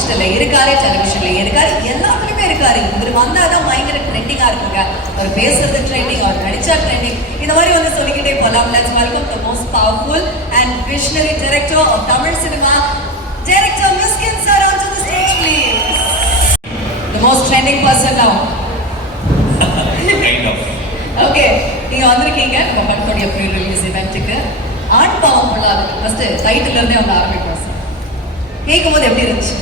டிஜிட்டல்ல இருக்காரு டெலிவிஷன்ல இருக்காரு எல்லாத்துலயுமே இருக்காரு. இவர் வந்தாதான் பயங்கர ட்ரெண்டிங்கா இருக்குங்க. அவர் பேசுறது ட்ரெண்டிங் அவர் நடிச்சா ட்ரெண்டிங் இந்த மாதிரி வந்து சொல்லிக்கிட்டே போலாம். Let's welcome the most powerful and visionary director of Tamil cinema director Mysskin sir on to the stage please the most trending person now okay நீங்க வந்திருக்கீங்க. நம்ம படத்துடைய ப்ரீ ரிலீஸ் இவெண்ட்டுக்கு ஆண் பாவம் ஃபுல்லாக ஃபர்ஸ்ட் டைட்டில் இருந்தே வந்து ஆரம்பிக்கிறோம் சார் கேட்கும் போது எப்படி இருந்துச்சு?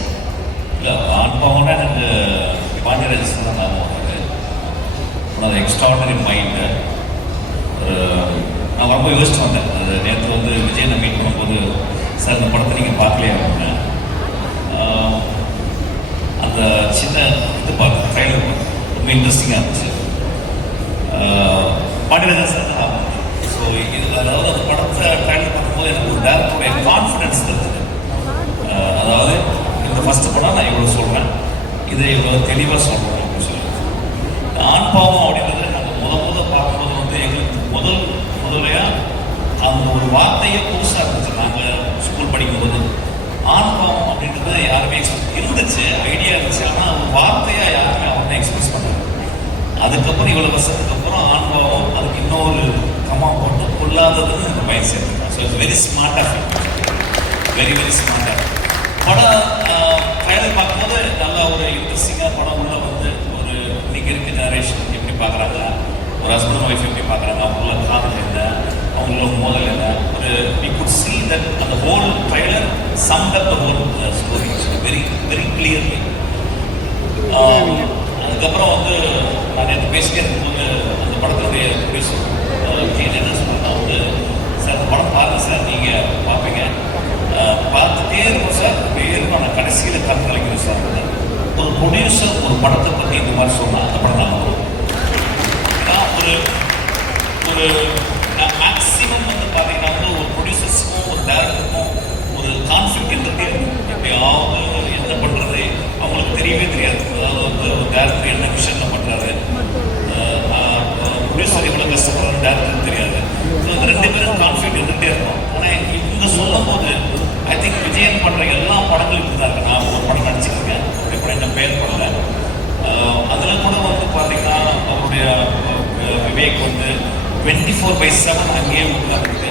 இல்லை அனுபவம்னா எனக்கு பாண்டியராஜ் தான் ஞாபகம் வருது அது எக்ஸ்ட்ராடனரி மைண்டு நான் ரொம்ப யோசிச்சு வந்தேன். அது நேற்று வந்து விஜயனை மீட் பண்ணும்போது சார் இந்த படத்தை நீங்கள் பார்க்கலையா? அப்படின்னு அந்த சின்ன இது பார்க்க ட்ரைலர் ரொம்ப இன்ட்ரெஸ்டிங்காக இருந்துச்சு. பாண்டியராஜன் சார் தான் ஸோ இது அதாவது அந்த படத்தை ட்ரைலர் பார்க்கும்போது எனக்கு ஒரு டேரக்டருடைய கான்ஃபிடன்ஸ் இருந்தது அதாவது ஃபஸ்ட்டு படம் நான் இவ்வளோ சொல்கிறேன் இதை இவ்வளோ தெளிவாக சொல்கிறேன் அப்படின்னு சொல்லி ஆண் பாவம் அப்படின்றது நாங்கள் முத முத பார்க்கும்போது வந்து எங்களுக்கு முதல் முதலையாக அந்த ஒரு வார்த்தையே புதுசாக இருந்துச்சு. நாங்கள் ஸ்கூல் படிக்கும்போது ஆண் பாவம் அப்படின்றது யாருமே இருந்துச்சு ஐடியா இருந்துச்சு. ஆனால் ஒரு வார்த்தையாக யாருமே அவங்க எக்ஸ்பிரஸ் பண்ணாங்க அதுக்கப்புறம் இவ்வளோ வருஷத்துக்கு அப்புறம் ஆண் பாவம் அதுக்கு இன்னொரு கம்மா போட்டு கொள்ளாததுன்னு இந்த பையன் சேர்த்துருக்கான் ஸோ இட்ஸ் வெரி ஸ்மார்ட்டாக வெரி வெரி ஆஃப் படம் ட்ரைலர் பார்க்கும்போது நல்லா ஒரு இன்ட்ரெஸ்டிங்காக படம் உள்ள வந்து ஒரு இன்னைக்கு இருக்க ஜெனரேஷன் எப்படி பார்க்குறாங்க? ஒரு ஹஸ்பண்ட் ஒய்ஃப் எப்படி பார்க்குறாங்க? அவங்கள காதல் என்ன? அவங்களோட மோதல் என்ன? ஒரு வி குட் சி தட் அந்த whole trailer summed the whole story very very clearly அதுக்கப்புறம் வந்து நான் நேற்று பேசிட்டே இருக்கும்போது அந்த படத்தினுடைய ப்ரொடியூசர் என்ன சொன்னா வந்து சார் அந்த படம் பாருங்க சார் நீங்கள் பார்ப்பீங்க. பார்த்துட்டே இருக்கும் சார். அப்படியே இருக்கும் ஆனால் கடைசியில் கண் கலைக்கணும் சார் ஒரு ப்ரொடியூசர் ஒரு படத்தை பற்றி இந்த மாதிரி சொன்னால் அந்த படம் தான் வரும் ஒரு ஒரு டுவெண்ட்டி ஃபோர் பை செவன் அங்கேயே உட்கார்ந்துருக்கு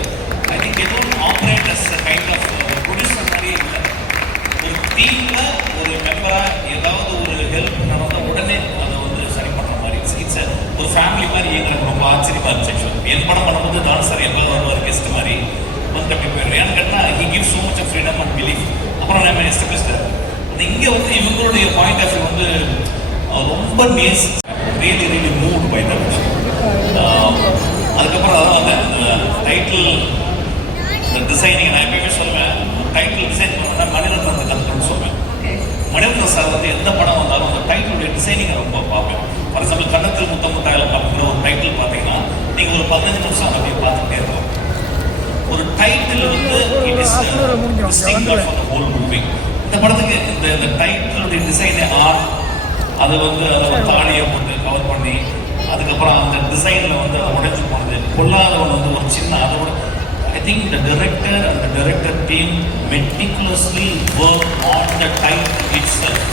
ஐ திங்க் எதுவும் operate as kind of producer மாதிரியே இல்லை. ஒரு டீமில் ஒரு மெம்பராக ஏதாவது ஒரு ஹெல்ப் நடந்த உடனே அதை வந்து சரி பண்ணுற மாதிரி. இட்ஸ் ஒரு ஃபேமிலி மாதிரி எங்களுக்கு ரொம்ப ஆச்சரியமாக இருந்துச்சு. என் படம் பண்ணும்போது தான் சார் எப்போ வருவார் கெஸ்ட் மாதிரி வந்து அப்படி போயிடுறேன் ஏன்னு கேட்டால் he give so much of freedom and belief. அப்புறம் நம்ம எஸ்டபிளிஸ்டர் இங்கே வந்து இவங்களுடைய பாயிண்ட் ஆஃப் வியூ வந்து ரொம்ப Naze really really move by that அதுக்கப்புறம் அதான் அந்த டைட்டில் இந்த டிசைனிங் நான் எப்பயுமே சொல்லுவேன் டைட்டில் டிசைன் பண்ணா மணிரத்னம் கற்றுக்கணும்னு சொல்லுவேன் மணிரத்னம் சார் வந்து எந்த படம் வந்தாலும் அந்த டைட்டிலுடைய டிசைனிங்கை ரொம்ப பார்ப்பேன். ஃபார் எக்ஸாம்பிள் கண்ணத்தில் முத்த முட்டாயில் பார்க்குற ஒரு டைட்டில் பார்த்தீங்கன்னா நீங்கள் ஒரு பதினஞ்சு நிமிஷம் அப்படியே பார்த்துட்டே இருக்கும் ஒரு டைட்டில் வந்து இட் இஸ் ஹோல் மூவி இந்த படத்துக்கு இந்த இந்த டைட்டிலுடைய டிசைனை ஆர் அது வந்து அதை ஒரு அதுக்கப்புறம் அந்த டிசைனில் வந்து அதை உடைச்சு போனது. பொல்லாதவன் வந்து ஒரு சின்ன அதோட I think the director and the director team meticulously work on the time itself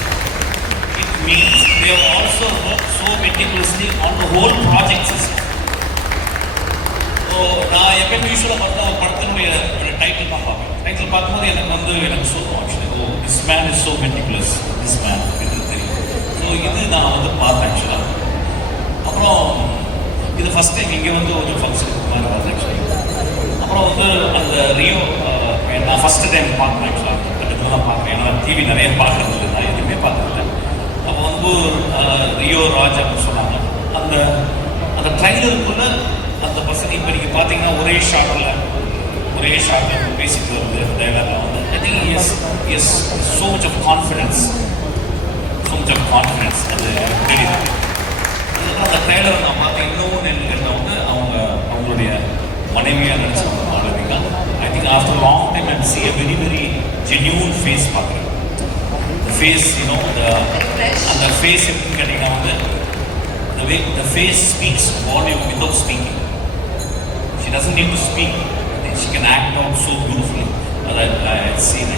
it means they also work so meticulously on the whole project so நான் எப்பயுமே யூஸ்வலாக பார்த்தா ஒரு படத்தினுடைய டைட்டில் தான் பார்ப்பேன். டைட்டில் பார்க்கும்போது எனக்கு வந்து எனக்கு சொல்லுவோம் actually oh this man is so meticulous this man அப்படின்னு தெரியும். ஸோ இது நான் வந்து பார்த்தேன் ஆக்சுவலாக அப்புறம் இது ஃபஸ்ட் டைம் இங்கே வந்து ஒரு ஃபங்க்ஷனுக்கு மாதிரி வருது ஆக்சுவலி அப்புறம் வந்து அந்த ரியோ நான் ஃபஸ்ட்டு டைம் பார்க்குறேன் ஆக்சுவலாக கட்டத்தில் தான் பார்க்குறேன் ஏன்னா டிவி நிறைய பார்க்கறது இல்லை. நான் எதுவுமே பார்க்கறதில்ல. அப்போ வந்து ரியோ ராஜ் அப்படின்னு சொன்னாங்க. அந்த அந்த ட்ரைலருக்குள்ள அந்த பர்சன் இப்போ நீங்கள் பார்த்தீங்கன்னா ஒரே ஷாட்டில் ஒரே ஷாட்டில் பேசிட்டு வருது டைலாக்ல வந்து I think yes yes so much of confidence so much of confidence அது தெரியுது. ட்ரெய்லர் நான் பார்த்தேன். இன்னொன்று என்னங்கிறத வந்து அவங்க அவங்களுடைய மனைவியாக நடிச்சவங்க Malavika I think after long time and see a very very genuine face பார்க்குறேன். ஃபேஸ் யூனோ அந்த ஃபேஸ் எப்படின்னு கேட்டிங்கன்னா வந்து the way the face speaks volume without speaking She doesn't need to speak. She can act out so beautifully. That I, I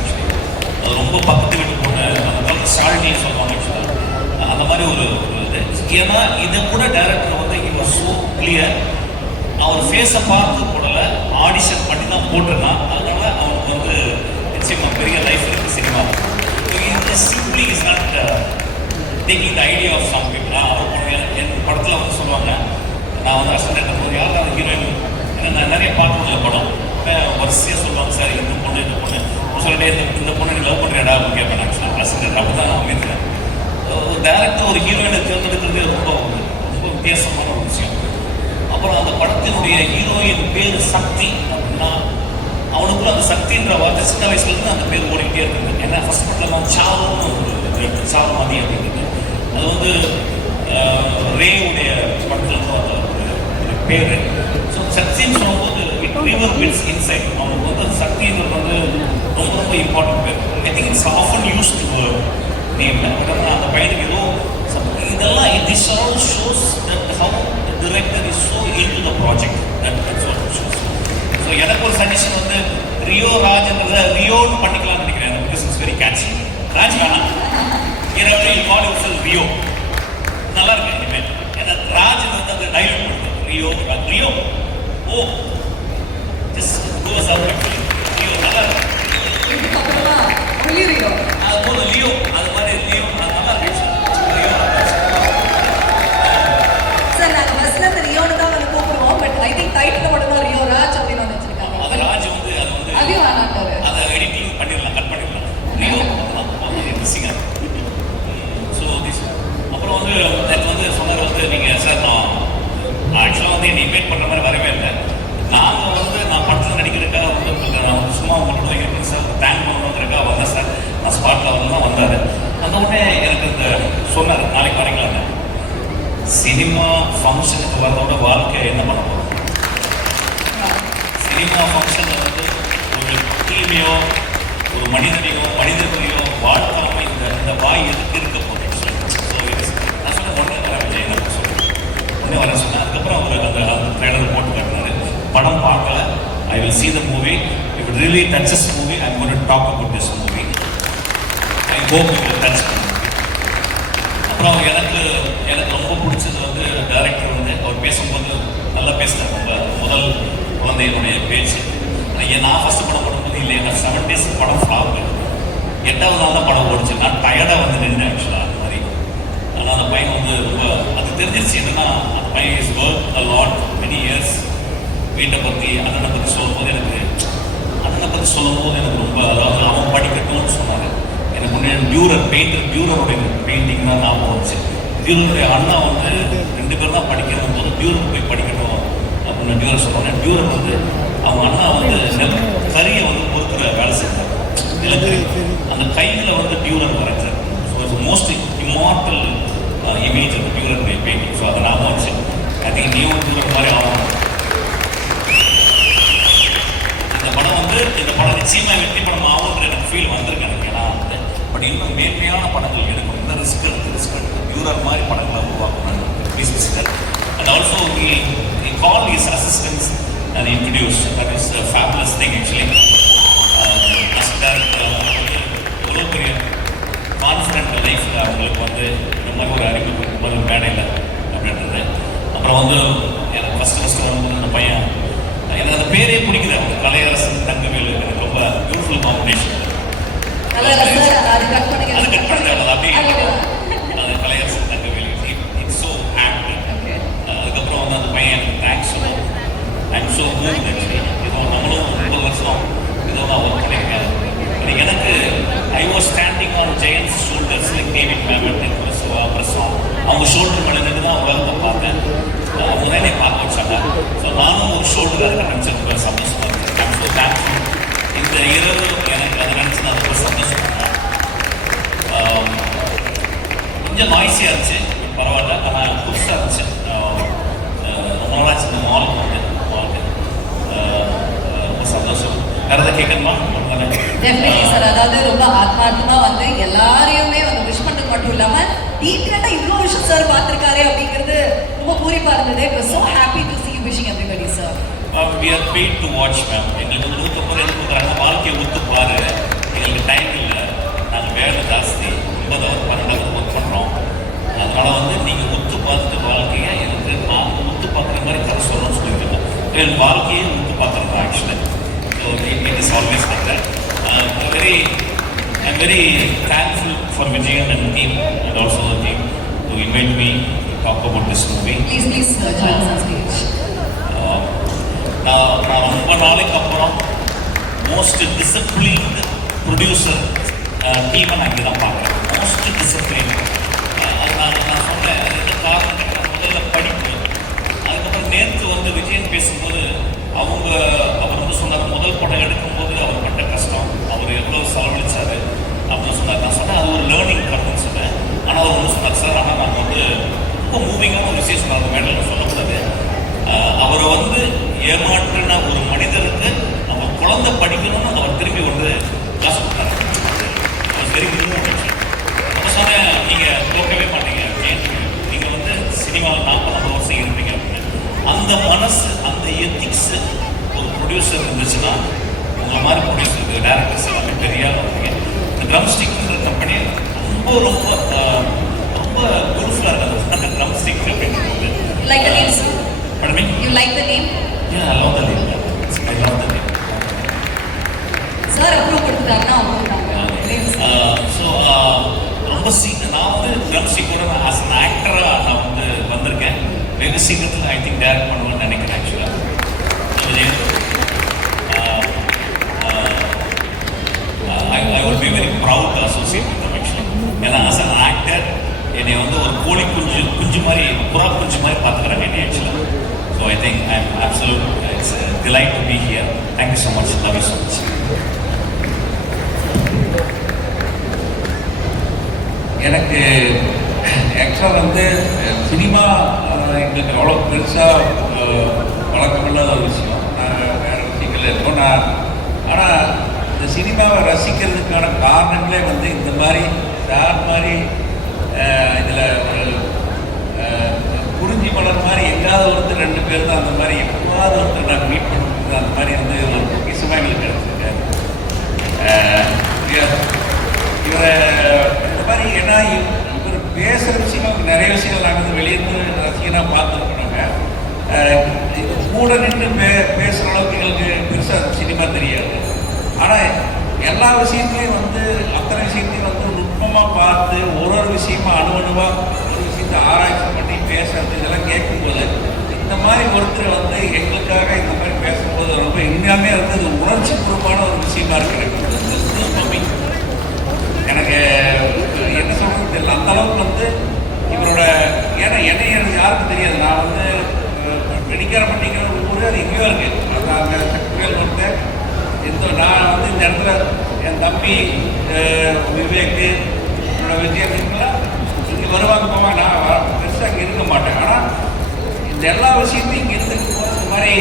அது ரொம்ப பக்கத்து வீட்டு போன அந்த மாதிரி சால்னி சொல்லுவாங்க ஆக்சுவலாக அந்த மாதிரி ஒரு ஏன்னா இதை கூட டைரக்டர் வந்து he was so அவர் ஃபேஸை பார்த்து போடல ஆடிஷன் பண்ணி தான் போட்டிருக்கான் அதனால அவனுக்கு வந்து நிச்சயமா பெரிய லைஃப் இருக்கு cinema simply is not taking the idea of some people அவர் என் படத்தில் வந்து சொல்லுவாங்க நான் வந்து அசிஸ்டன்ட் போது யாரும் அந்த ஹீரோயின் ஏன்னா நான் நிறைய பார்க்கணும் படம். வரிசையாக சொல்லுவாங்க சார் இந்த பொண்ணு இந்த பொண்ணு. சொல்லிட்டே இந்த இந்த பொண்ணு நீ லவ் பண்ணுறியாடா அப்படின்னு கேட்பேன். ஆக்சுவலாக அசிஸ்டன்ட் அப்போ தான் நான் அமைந்தேன் டேரக்டர் ஒரு ஹீரோயினை தேர்ந்தெடுக்க வித்தியாசமான ஒரு விஷயம் அப்புறம் அந்த படத்தினுடைய ஹீரோயின் பேர் சக்தி அப்படின்னா அவனுக்குள்ள அந்த சக்தின்ற வார்த்தை சின்ன வயசுலேருந்து அந்த பேர் ஓடிக்கிட்டே இருக்குது. ஏன்னா ஃபர்ஸ்ட் படத்தில் சாவம்னு ஒரு இது, மாதிரி அப்படிங்கிறது அது வந்து ரேவுடைய படத்துல இருந்து வந்த ஒரு பேர். ஸோ சக்தின்னு சொல்லும்போது இட் ரிவர் பிட்ஸ் இன்சைட் அவனுக்கு வந்து அந்த சக்திங்கிறது வந்து ரொம்ப ரொம்ப இம்பார்ட்டன்ட் பேர். I think it's often used to name அந்த பையனுக்கு ஏதோ இதெல்லாம் this all shows that how director is so into the project that that's what shows so எனக்கு ஒரு சஜஷன் வந்து ரியோ ராஜ்ன்றத ரியோன்னு பண்ணிக்கலாம்னு நினைக்கிறேன். Because it's very catchy Raj வேணாம் இரவு கால் யூர் ரியோ நல்லா இருக்கு இனிமேல் ஏன்னா ராஜ் வந்து அந்த டைலாக் பண்ணுது Rio Rio oh just goes Rio நல்லா இருக்கு இதுக்கப்புறமா புரியுறியோ அது போல லியோ அது மாதிரி லியோ அது நல்லா இருக்கு லியோ சார் நாங்க பஸ்ல இந்த ரியோன்னு தான் வந்து கூப்பிடுவோம் பட் ஐ திங்க் டைட்டில் மட்டும் தான் ரியோ ராஜ் அப்படின்னு வந்து அது வச்சிருக்காங்க ராஜ் வந்து அது வந்து அதையும் வேணாட்டாரு அதை எடிட்டிங் பண்ணிடலாம் கட் பண்ணிடலாம் ரியோ மிஸ்ஸிங்காக ஸோ திஸ் அப்புறம் வந்து நேற்று வந்து சொன்னது வந்து நீங்கள் சார் நான் ஆக்சுவலாக வந்து என்னை இன்வைட் பண்ணுற மாதிரி வரவே இல்லை நாங்கள் வந்து நான் படத்தில் நடிக்கிறதுக்காக வந்து உங்களுக்கு நான் வந்து சும்மா உங்களோட வைக்கிறேன் சார் தேங்க் பண்ணணுங்கிறதுக்காக வந்தேன் சார் நான் ஸ்பாட்டில் வந்து தான் வந்தார் அந்த உடனே எனக்கு இந்த சொன்னார் நாளைக்கு வரீங்களான்னு சினிமா ஃபங்க்ஷனுக்கு வரதோட வாழ்க்கை என்ன பண்ண போகிறோம் சினிமா ஃபங்க்ஷனில் வந்து ஒரு டீமையோ ஒரு மனிதனையோ மனிதர்களையோ வாழ்த்தாம இந்த இந்த வாய் எதுக்கு இருக்க போகுது ஸோ நான் சொன்னேன் ஒன்றே வர விஜய் நான் சொன்னேன் ஒன்றே வர சொன்னேன் அதுக்கப்புறம் அவர் அந்த அந்த ட்ரெய்லர் போட்டு காட்டினாரு படம் பார்க்கல. I will see the movie it really touches movie I I'm talk about this movie I hope it touch அப்புறம் எனக்கு எனக்கு ரொம்ப பிடிச்சது வந்து டேரக்டர் வந்து அவர் பேசும்போது நல்லா பேசினார் ரொம்ப முதல் குழந்தையினுடைய பேச்சு. ஐயா நான் ஃபர்ஸ்ட் படம் பண்ணும்போது இல்லை எனக்கு செவன் டேஸ் படம் ஃப்ளாப் எட்டாவது நாள் தான் படம் ஓடிச்சு. நான் டயர்டாக வந்து நின்றேன் ஆக்சுவலாக அந்த மாதிரி. ஆனால் அந்த பையன் வந்து ரொம்ப அது தெரிஞ்சிருச்சு என்னன்னா அந்த பையன் is work a lot many years வீட்டை பற்றி அண்ணனை பற்றி சொல்லும்போது எனக்கு அண்ணனை பற்றி சொல்லும்போது எனக்கு ரொம்ப அதாவது அவன் படிக்கட்டும்னு சொன்னாங்க. எனக்கு முன்னே டியூரர் பெயிண்டர் டியூரருடைய பெயிண்டிங் தான் ஞாபகம் வந்துச்சு. டியூரருடைய அண்ணா வந்து ரெண்டு பேரும் தான் படிக்கணும் போது டியூரர் போய் படிக்கணும் அப்படின்னு டியூரர் சொன்னாங்க டியூரர் வந்து அவங்க அண்ணா வந்து நெல் கறியை வந்து பொறுக்கிற வேலை செஞ்சாங்க நிலக்கரி அந்த கையில் வந்து டியூரர் வரைஞ்சார் ஸோ மோஸ்ட் இம்மார்டல் இமேஜ் அந்த டியூரருடைய பெயிண்டிங் ஸோ அதை ஞாபகம் வச்சு ஐ திங்க் நீயும் டியூரர் மாதிரி ஆகணும் இந்த படம் வந்து இந்த படம் நிச்சயமா வெற்றி படம் ஆகுன்ற எனக்கு ஃபீல் வந்திருக்கு எனக்கு ஏன்னா வந்து பட் இன்னும் மேன்மையான படங்கள் எடுக்கணும் இன்னும் ரிஸ்க் எடுத்து ரிஸ்க் எடுத்து பியூரர் மாதிரி படங்களை உருவாக்கணும் please mister and also we we call is assistance and introduce that is fabulous thing actually எவ்வளோ பெரிய கான்ஃபிடென்ட் லைஃப்பில் அவங்களுக்கு வந்து இந்த மாதிரி ஒரு அறிமுகம் ஒரு மேடையில் அப்படின்றது அப்புறம் வந்து எனக்கு ஃபஸ்ட்டு ஃபஸ்ட்டு வந்து அந்த பையன் எனக்கு அந்த பேரே அவங்க கலையரசன் தங்கவேலு எனக்கு ரொம்ப பியூட்டிஃபுல் காம்பினேஷன் அது கட் பண்ணுங்க அப்படியே அது Kalaiyarasan Thangavelu. It's so happy. அதுக்கப்புறம் வந்து அந்த பையன் எனக்கு தேங்க்ஸ் சொல்லுவோம் ஐம் ஸோ மூவ் ஆக்சுவலி இதோ நம்மளும் வருஷம் ஒர்க் பண்ணியிருக்கேன் ஆனா எனக்கு I was standing on giants shoulders like David மேமட் பிரசவா பிரசவம் அவங்க ஷோல்டர் மேலே நின்று தான் உலகத்தை பார்த்தேன் அவங்க தான் என்னை பார்க்க வச்சாங்க ஸோ நானும் ஒரு ஷோல்டர் அதுக்கு நினச்சிருக்கேன் சந்தோஷமா இருக்கேன் ஸோ இந்த இரவு எனக்கு அதை நினச்சி நான் ரொம்ப சந்தோஷப்படுறேன் ஆம், கொஞ்சம் நாய்ஸியாக இருந்துச்சு. பரவாயில்ல. ஆனால் புதுசாக இருந்துச்சு. ஆஹ் ரொம்ப நாளாச்சு இந்த மாலுக்கு வந்து. மாலுக்கு ரொம்ப சந்தோஷம். எதாவது கேட்கணுமா? டெஃபினெட்லி சார் அதாவது ரொம்ப ஆத்மார்த்தமா வந்து எல்லாரையுமே வந்து விஷ் பண்ணது மட்டும் இல்லாம டீட்டெயிலாக இவ்வளோ விஷயம் சார் பார்த்துருக்காரு அப்படிங்கிறது ரொம்ப பூரிப்பாக இருந்தது. So happy to see wishing everybody sir we are paid to watch ma'am எங்களுக்கு நூற்றம்பது எதுக்கு கொடுக்குறாங்க வாழ்க்கையை ஒத்து பாரு எங்களுக்கு டைம் இல்லை. நாங்கள் வேலை ஜாஸ்தி. ஒன்பது அவர் பன்னெண்டாவது ஒர்க் பண்ணுறோம் அதனால் வந்து நீங்கள் ஒத்து பார்த்துட்டு வாழ்க்கையை எனக்கு அவங்க ஒத்து பார்க்குற மாதிரி கதை சொல்லணும்னு சொல்லியிருக்கோம் எங்கள் வாழ்க்கையை ஒத்து பார்க்குறது தான் actually so it is always like that very I'm very thankful for Vijayan and team and also invite me to talk about this movie. Please please join on stage Uh, நான் நான் ரொம்ப நாளைக்கு அப்புறம் மோஸ்ட் டிசிப்ளின்டு ப்ரொடியூசர் டீமை நான் இங்கே தான் பார்க்குறேன் மோஸ்ட் டிசிப்ளின் அது நான் நான் சொன்னேன் அது என்ன காரணம் கேட்டா, முதல்ல படிப்பு அதுக்கப்புறம் நேற்று வந்து விஜயன் பேசும்போது அவங்க அவர் வந்து சொன்னார் முதல் படம் எடுக்கும்போது அவர் பட்ட கஷ்டம் அவர் எவ்வளோ செலவழிச்சாரு அப்படின்னு சொன்னார் நான் சொன்னேன் அது ஒரு லேர்னிங் கருத்துன்னு சொன்னேன் ஆனால் அவர் வந்து சொன்னார் சார் ஆனால் நான் வந்து ரொம்ப மூவிங்கான ஒரு விசேஷம் அந்த மேடையில் சொல்லக்கூடாது ஆஹ் அவரை வந்து ஏமாற்றின ஒரு மனிதருக்கு அவர் குழந்தை படிக்கணும்னு அவர் திரும்பி வந்து காசு கொடுத்தாரு வெரி மூவ் அப்போ சொன்னேன் நீங்கள் தோக்கவே மாட்டீங்க ஏன் நீங்கள் வந்து சினிமாவில் நாற்பது ஐம்பது வருஷம் இருப்பீங்க அப்படின்னு அந்த மனசு எத்திக்ஸ் ஒரு ப்ரொடியூசர் இருந்துச்சுன்னா உங்களை மாதிரி ப்ரொடியூசர் டேரக்டர்ஸ் எல்லாமே பெரிய ஆள் வருவீங்க இந்த ட்ரம் ஸ்டிக்ன்ற கம்பெனி ரொம்ப ரொம்ப ரொம்ப யூஸ்ஃபுல்லாக இருக்குது. அந்த ட்ரம் ஸ்டிக் அப்படின்றது like the name me? You like the name Yeah, I love the name. I love the name. Sir approve கொடுத்துட்டாருன்னா அவ்வளோதான் ஸோ ரொம்ப சீக்கிரம் நான் வந்து ட்ரம் சீக்கிரம் ஆஸ் அன் ஆக்டராக நான் வந்து வந்திருக்கேன். வெகு சீக்கிரத்தில் ஐ திங்க் டேரக்ட் பண்ணுவேன்னு நினைக்கிறேன் ஆக்சுவலாக I I will be very proud to associate with ஆக்சுவலாக ஏன்னா ஆஸ் அன் ஆக்டர் என்னை வந்து ஒரு கோழி குஞ்சு குஞ்சு மாதிரி புறா குஞ்சு மாதிரி பார்த்துக்கிறாங்க என்னை ஆக்சுவலாக so I think I am absolute it's delight to be here thank you so much love you so much எனக்கு ஆக்சுவலாக வந்து சினிமா அஹ், uh, எங்களுக்கு அவ்வளோ பெருசாக வழக்கமில்லாத uh, ஒரு விஷயம். வேறு போனார். ஆனால் இந்த சினிமாவை ரசிக்கிறதுக்கான காரணங்களே வந்து இந்த மாதிரி சார் மாதிரி இதில் ஒரு குறிஞ்சி மலர் மாதிரி எங்காவது ஒருத்தர் ரெண்டு பேர் தான் அந்த மாதிரி எப்போவாத ஒருத்தர் நான் மீட் பண்ணுறது அந்த மாதிரி வந்து ஒரு பொக்கிஷமாக எங்களுக்கு கிடச்சிருக்காரு இவரை இந்த மாதிரி ஏன்னா இவர் பேசுகிற விஷயம் நிறைய விஷயங்கள் நாங்கள் வந்து வெளியிருந்து ரசிகனாக பார்த்துருக்கணுங்க கூட நின்று பே பேசுகிற அளவுக்கு எங்களுக்கு பெருசாக சினிமா தெரியாது. ஆனால் எல்லா விஷயத்துலையும் வந்து அத்தனை விஷயத்தையும் வந்து நுட்பமாக பார்த்து ஒரு ஒரு விஷயமா அணுவணுவாக ஒரு விஷயத்தை ஆராய்ச்சி பண்ணி பேசுறது இதெல்லாம் கேட்கும்போது இந்த மாதிரி ஒருத்தர் வந்து எங்களுக்காக இந்த மாதிரி பேசும்போது ரொம்ப உண்மையாமே வந்து இது உணர்ச்சி பூர்வமான ஒரு விஷயமா இருக்கு. எனக்கு எனக்கு என்ன சொல்றது தெரியல. அந்த அளவுக்கு வந்து இவரோட ஏன்னா என்னை எனக்கு யாருக்கும் தெரியாது. நான் வந்து வெடிக்காரப்பட்டிங்கிற ஒரு ஊர் அது எங்கேயோ இருக்கு. அது அங்கே சக்திவேல் வந்து இந்த நான் வந்து இந்த இடத்துல என் தம்பி விவேக் என்னோட விஜயம் இவங்கெல்லாம் இங்கே வருவாங்க போவாங்க. நான் பெருசாக இங்கே இருக்க மாட்டேன். ஆனால் இந்த எல்லா விஷயத்தையும் இங்கே இருந்துட்டு இந்த மாதிரி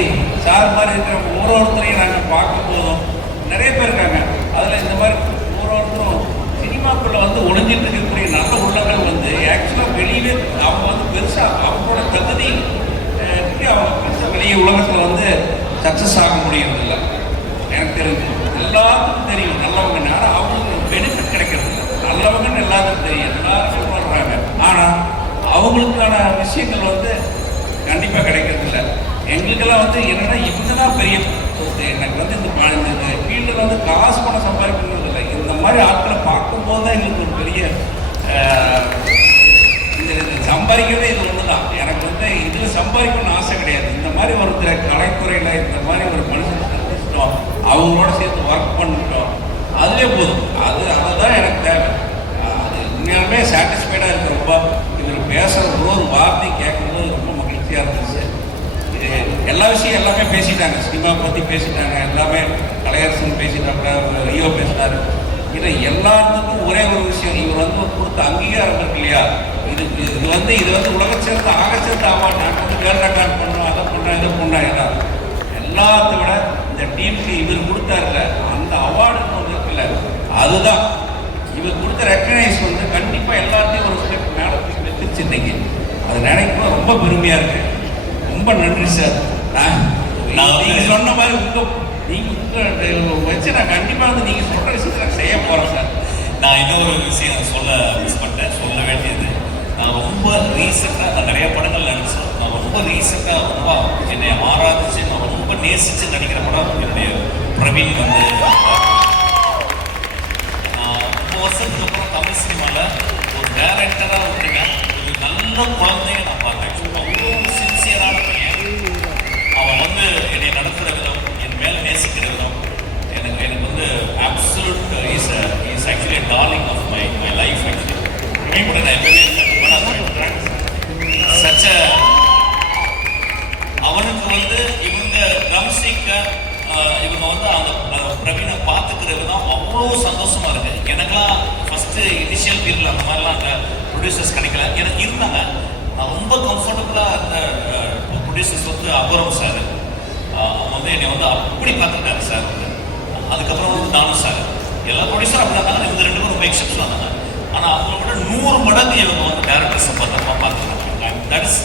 சார் மாதிரி இருக்கிற ஒரு ஒருத்தரையும் நாங்கள் பார்க்கும் போதும் நிறைய பேர் இருக்காங்க. அதில் இந்த மாதிரி ஒரு ஒருத்தரும் சினிமாக்குள்ளே வந்து ஒளிஞ்சிட்டு இருக்கக்கூடிய நல்ல உள்ளங்கள் வந்து ஆக்சுவலாக வெளியவே அவங்க வந்து பெருசாக அவங்களோட தகுதி அஹ், அவங்க பெருசா வெளியே உலகத்தில் வந்து சக்ஸஸ் ஆக முடியறதில்ல எனக்கு தெரிஞ்சு. எல்லாத்துக்கும் தெரியும். நல்லவங்க நேரம் அவங்களுக்கு பெனிஃபிட் கிடைக்கிறது நல்லவங்கன்னு எல்லாத்துக்கும் தெரியும். எல்லாருமே உணர்றாங்க ஆனால் அவங்களுக்கான விஷயங்கள் வந்து கண்டிப்பாக கிடைக்கிறது இல்லை. எங்களுக்கெல்லாம் வந்து என்னன்னா இவங்க தான் பெரிய சொத்து. எனக்கு வந்து இந்த ப- இந்த ஃபீல்டில் வந்து காசு பணம் சம்பாதிக்கணும் இல்லை. இந்த மாதிரி ஆட்களை பார்க்கும்போது தான் எங்களுக்கு ஒரு பெரிய இந்த இது சம்பாதிக்கவே இது ஒன்று தான் எனக்கு வந்து இதில் சம்பாதிக்கணும் இந்த மாதிரி ஒருத்தர் கலைத்துறையில் இந்த மாதிரி ஒரு மனுஷன் சந்திச்சிட்டோம் அவங்களோட சேர்த்து ஒர்க் பண்ணிட்டோம் அதுவே போதும். அது அதுதான் எனக்கு தேவை. அது உண்மையாலுமே சாட்டிஸ்ஃபைடாக இருக்குது ரொம்ப இவர் பேசுகிற ஒரு வார்த்தை கேட்கும்போது ரொம்ப மகிழ்ச்சியாக இருந்துச்சு. இது எல்லா விஷயம் எல்லாமே பேசிட்டாங்க. சினிமா பற்றி பேசிட்டாங்க. எல்லாமே கலையரசன் பேசிட்டாங்க ரியோ பேசினாரு. இது எல்லாத்துக்கும் ஒரே ஒரு விஷயம். இவர் வந்து கொடுத்த அங்கீகாரம் இருக்கு இல்லையா? இது இது வந்து இது வந்து உலக சேர்ந்த ஆக சேர்ந்த அவார்ட். நான் வந்து ரெக்கார்ட் பண்ணுறோம் அதை பண்ணுறேன் இதை ஏதாவது எல்லாத்த விட இந்த டீமுக்கு இவர் கொடுத்தாருல அந்த அவார்டுன்னு ஒன்று இருக்குல்ல அதுதான். இவர் கொடுத்த ரெக்கனைஸ் வந்து கண்டிப்பாக எல்லாத்தையும் ஒரு ஸ்டெப் மேலே வச்சிருச்சு இன்னைக்கு. அது நினைக்கும் ரொம்ப பெருமையாக இருக்கு. ரொம்ப நன்றி சார். நான் நான் நீங்க வந்து- சொன்ன மாதிரி உங்க நீங்கள் வச்சு நான் கண்டிப்பாக வந்து நீங்கள் சொல்கிற விஷயத்தை செய்ய போகிறேன் சார். நான் இன்னொரு விஷயம் சொல்ல மிஸ் பண்ணிட்டேன். சொல்ல வேண்டியது நான் ரொம்ப ரீசெண்டாக நான் நிறைய படங்கள் நடித்தேன் நான் ரொம்ப ரீசெண்டாக ரொம்ப என்னை ஆராய்ச்சி நான் ரொம்ப நேசித்து நடிக்கிற படம் என்னுடைய பிரவீன் வந்து ரொம்ப வருஷத்துக்கு அப்புறம் தமிழ் சினிமாவில் ஒரு டேரக்டராக விட்டுருக்கேன் நல்ல குழந்தைய நான் பார்த்தேன். Absolute is is actually darling of my my life actually கூட நான் எப்பவுமே சச்ச அவனுக்கு வந்து இவங்க ட்ரம்ஸ்டிக்க இவங்க வந்து அந்த அந்த பிரவீனை பார்த்துக்கிற விதம் அவ்வளோ சந்தோஷமா இருக்கு. எனக்கெல்லாம் ஃபர்ஸ்ட் இனிஷியல் பீரியட்ல அந்த மாதிரிலாம் அந்த ப்ரொடியூசர்ஸ் கிடைக்கல. எனக்கு இருந்தாங்க. நான் ரொம்ப கம்ஃபர்டபுளாக அந்த ப்ரொடியூசர்ஸ் வந்து அபூர்வம் சார். அவங்க வந்து என்னை வந்து அப்படி பார்த்துருக்காரு சார். அதுக்கப்புறம் வந்து நானும் சார். எல்லா ப்ரொடியூசரும் அப்படி இருந்தாங்க இந்த ரெண்டு மூணு எக்ஸப்ஷன் இருந்தாங்க ஆனால் அவங்கள விட நூறு மடங்கு இவங்க வந்து டேரக்டர்ஸை பத்திரமா பார்த்துக்கிறாங்க that is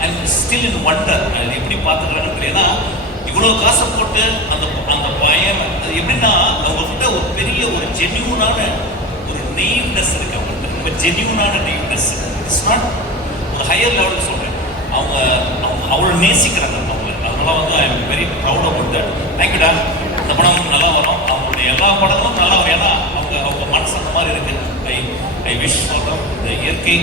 I still in wonder அது எப்படி பார்த்துக்கிறாங்கன்னு தெரியல ஏன்னா இவ்வளோ காசை போட்டு அந்த அந்த பயம் அது எப்படின்னா அவங்கக்கிட்ட ஒரு பெரிய ஒரு ஜென்யூனான ஒரு நெய்வ்னஸ் இருக்கு அவங்கள்ட்ட. ரொம்ப ஜென்யூனான நெய்வ்னஸ் இட்ஸ் நாட் ஒரு ஹையர் லெவலில் சொல்கிறேன் அவங்க அவங்க அவ்வளோ நேசிக்கிறாங்க அவங்க அதனால வந்து I am very proud about that தேங்க்யூடா இந்த படம் நல்லா வரும். அவங்களுடைய எல்லா படங்களும் நல்லா வரும் ஏன்னா அவங்க அவங்க மனசு அந்த மாதிரி இருக்கு. ஐ ஐ விஷ் சொல்கிறோம் இந்த இயற்கை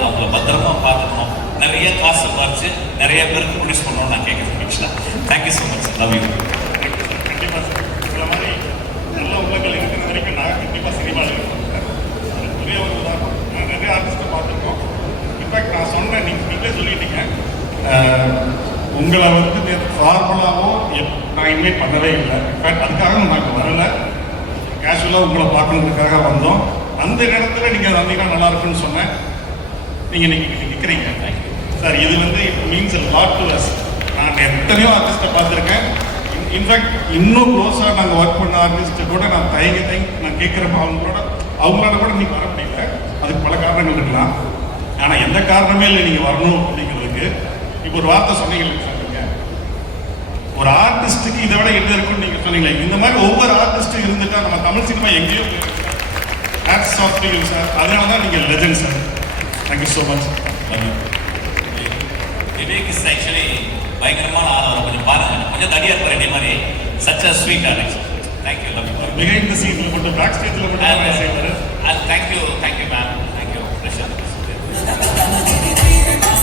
அவங்கள பத்திரமா பார்த்துக்கணும். நிறைய காசு சம்பாரிச்சு நிறைய பேருக்கு ப்ரொடியூஸ் பண்ணணும்னு நான் கேட்குறேன். ஆக்சுவலாக thank you so much love you கண்டிப்பா சார். இந்த மாதிரி நல்ல உள்ளங்கள் இருக்கிற வரைக்கும் நான் கண்டிப்பாக சினிமாவில் இருக்கேன். சார் அது ஒரு உதாரணம். நான் நிறைய ஆர்டிஸ்ட்டை பார்த்துருக்கோம். இன்ஃபேக்ட் நான் சொன்னேன் நீங்கள் நீங்களே சொல்லிட்டீங்க. அஹ், உங்களை வந்து ஃபார்முலாவோ நான் இனிமேல் பண்ணவே இல்லை. இன்ஃபேக்ட் அதுக்காக நாங்கள் வரல. கேஷுவலாக உங்களை பார்க்கணுன்றதுக்காக வந்தோம். அந்த நேரத்தில் நீங்கள் வந்தீங்கன்னா நல்லா இருக்குன்னு சொன்னேன். நீங்கள் இன்னைக்கு நிற்கிறீங்க சார் இது வந்து it means lot to us நான் எத்தனையோ ஆர்டிஸ்ட்டை பார்த்துருக்கேன். இன்ஃபேக்ட் இன்னும் க்ளோஸாக நாங்கள் ஒர்க் பண்ண ஆர்டிஸ்ட்டை கூட நான் தயங்கி தயங்கி நான் கேட்குறப்ப அவங்களோட அவங்களால கூட நீங்கள் வர முடியல. அதுக்கு பல காரணங்கள் இருக்கலாம். ஆனால் எந்த காரணமே இல்லை நீங்கள் வரணும் அப்படிங்கிறதுக்கு. இப்போ ஒரு வார்த்தை சொன்னீங்க சார். ஒரு ஆர்டிஸ்ட்டுக்கு இதை விட என்ன இருக்குன்னு நீங்கள் சொன்னீங்களே இந்த மாதிரி ஒவ்வொரு ஆர்டிஸ்ட்டும் இருந்துட்டா நம்ம தமிழ் சினிமா எங்கேயோ ஹேட்ஸ் ஆஃப் யூ சார் அதனால தான் நீங்கள் legend sir thank you so much Vivek is actually பயங்கரமான அவரை கொஞ்சம் பாருங்க. கொஞ்சம் தடியா இருக்கிற இதே மாதிரி such a sweet artist thank you love you behind the சீன்ல மட்டும் பேக் ஸ்டேஜ்ல மட்டும் தேங்க்யூ